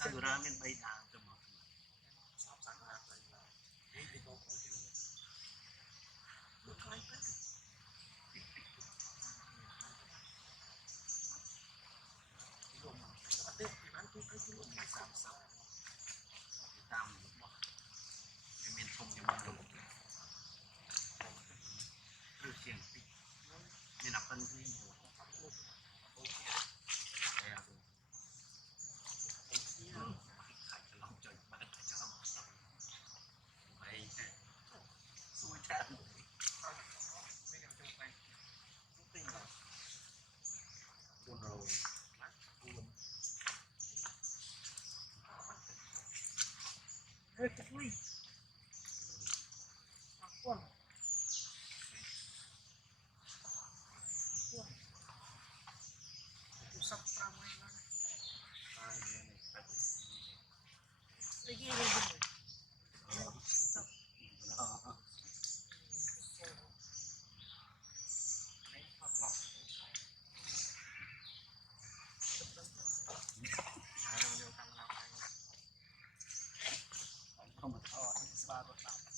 Sakura men bay đào cho một men thông cho một đồ rồi xiềng như là phân gì không một to ba một tám đấy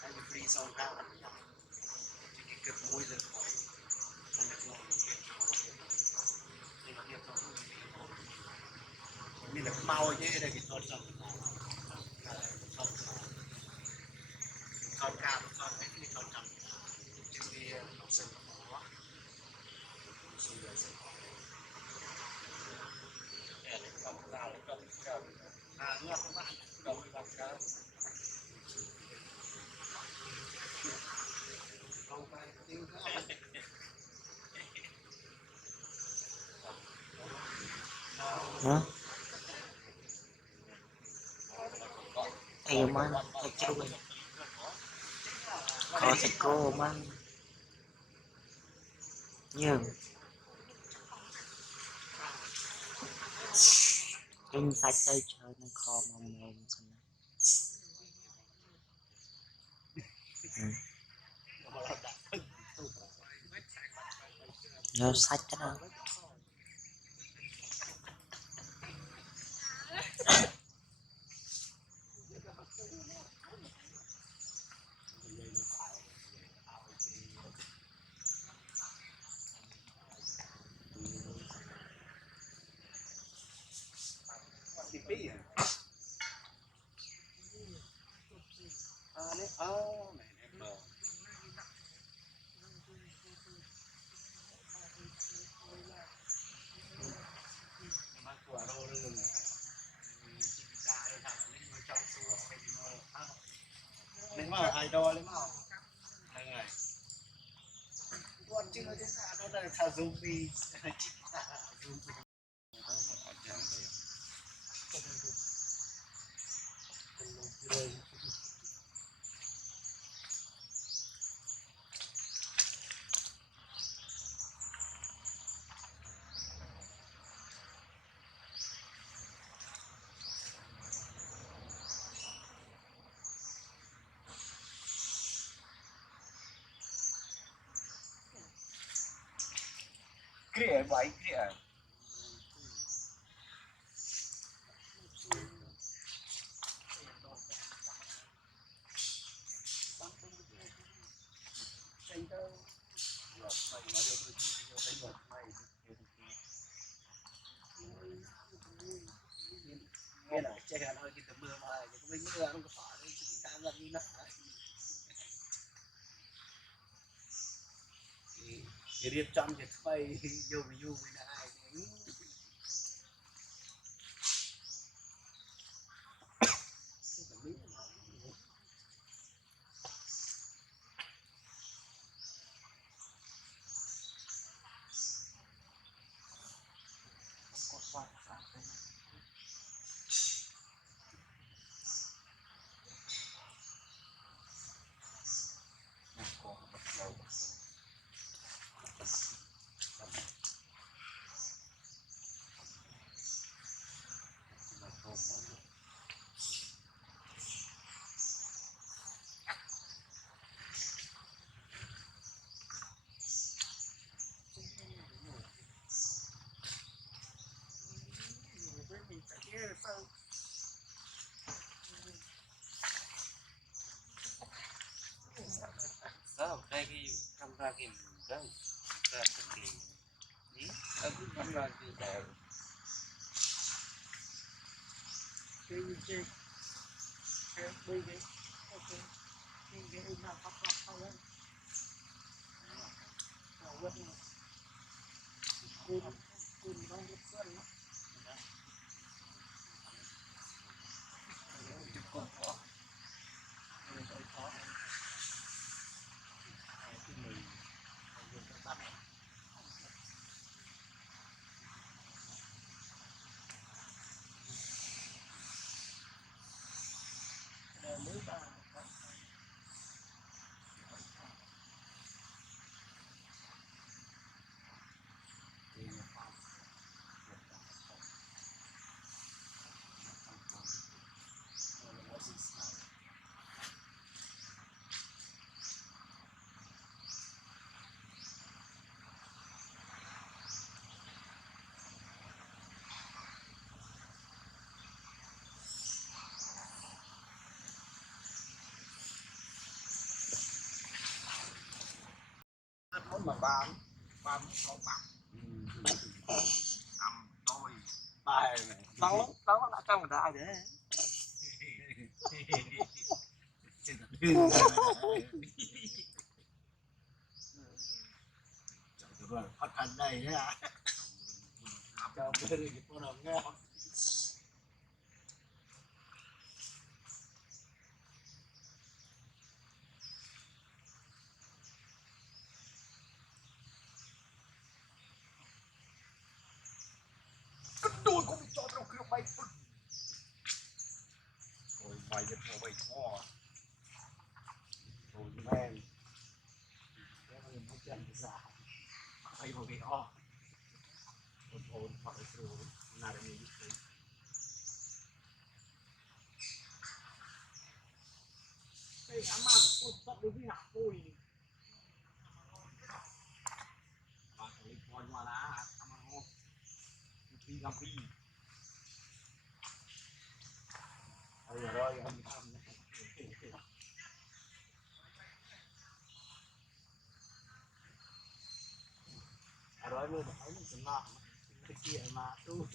chơi nó phải sau ra cái môi lên khỏi mình là mau chứ đây thì thôi xong con cao con ấy thì con trồng trên đi học sinh quá à nghe không bạn đồng bằng cái hả? Ayo man, kecil có sẽ cô man nhưng in sạch chơi chơi nó khó mà mồm nhớ sạch cái nào lấy mà idol lấy mà hai ngày còn chưa thế nào đó là thà zombie เกลี่ยไว้เกลี่ยเนี่ยนะเจ๊กันเอากินแต่มือมาจะไม่เมื่อต้องกระป๋าเลยการแบบนี้นะเรียบจำจะไปอยู่ไม่ได้Sao đây cái camera cái đâu ra cái gì ở cái camera cái đẹp cái bây giờ ok cái nào có không lên nào quên quên nó rất quên nó mà ba sáu bạc năm tôi bài đó đó là trong người ta để rồi phát hành đây đấy à cho cái gì con nào nghe tôi cũng bị cho trong kia bay rồi bay giật vào bay to rồi men cái này nó chân ra bay vào cái o ồn hoặc là từ nào để mình thấy cái mà tôi bắt được cái nào tôi mà cái con hoa lá ăn ngon đi gặp đi rồi anh rồi mới thấy nó sẽ nọ cái kia mà tôi